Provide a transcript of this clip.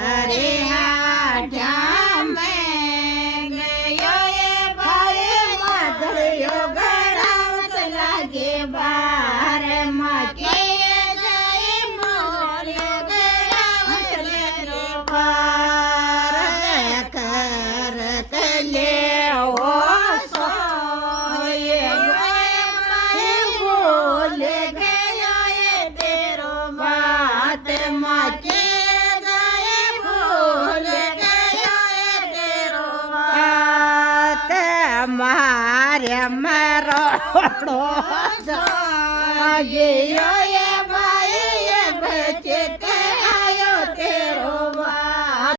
રે હાઠ્યા મેં ગયો એ ભાઈ માધર્યો ગળાવત લાગે બાર માકે જાય મોર્યો ગળાવત લાગે બાર કર કલે ઓ સોય બોલે ગયો એ તેરો બાત માકે જાય ભૂલે ગયો એ તેરો બાત મારે મારો ગયો